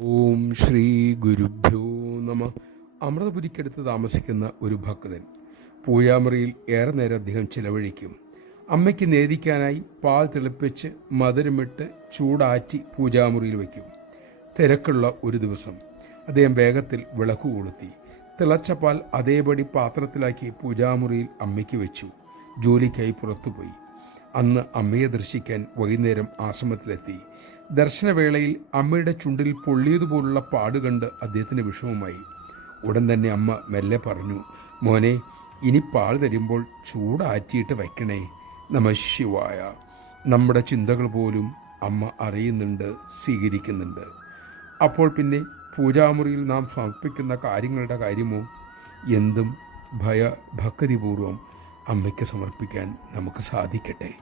ഓം ശ്രീ ഗുരുഭ്യോ നമ. അമൃതപുരിക്കടുത്ത് താമസിക്കുന്ന ഒരു ഭക്തൻ പൂജാമുറിയിൽ ഏറെ നേരം അദ്ദേഹം ചിലവഴിക്കും. അമ്മയ്ക്ക് നേദിക്കാനായി പാൽ തിളപ്പിച്ച് മധുരമിട്ട് ചൂടാറ്റി പൂജാമുറിയിൽ വയ്ക്കും. തിരക്കുള്ള ഒരു ദിവസം അദ്ദേഹം വേഗത്തിൽ വിളക്ക് കൊളുത്തി തിളച്ച പാൽ അതേപടി പാത്രത്തിലാക്കി പൂജാമുറിയിൽ അമ്മയ്ക്ക് വെച്ചു. ജോലിക്കായി പുറത്തുപോയി. അന്ന് അമ്മയെ ദർശിക്കാൻ വൈകുന്നേരം ആശ്രമത്തിലെത്തി. ദർശനവേളയിൽ അമ്മയുടെ ചുണ്ടിൽ പൊള്ളിയതുപോലുള്ള പാടുകണ്ട് അദ്ദേഹത്തിന് വിഷമമായി. ഉടൻ തന്നെ അമ്മ മെല്ലെ പറഞ്ഞു, മോനെ, ഇനി പാൽ തരുമ്പോൾ ചൂടാറ്റിയിട്ട് വയ്ക്കണേ. നമഃശിവായ. നമ്മുടെ ചിന്തകൾ പോലും അമ്മ അറിയുന്നുണ്ട്, സ്വീകരിക്കുന്നുണ്ട്. അപ്പോൾ പിന്നെ പൂജാമുറിയിൽ നാം സമർപ്പിക്കുന്ന കാര്യങ്ങളുടെ കാര്യമോ എന്തും ഭക്തിപൂർവം അമ്മയ്ക്ക് സമർപ്പിക്കാൻ നമുക്ക് സാധിക്കട്ടെ.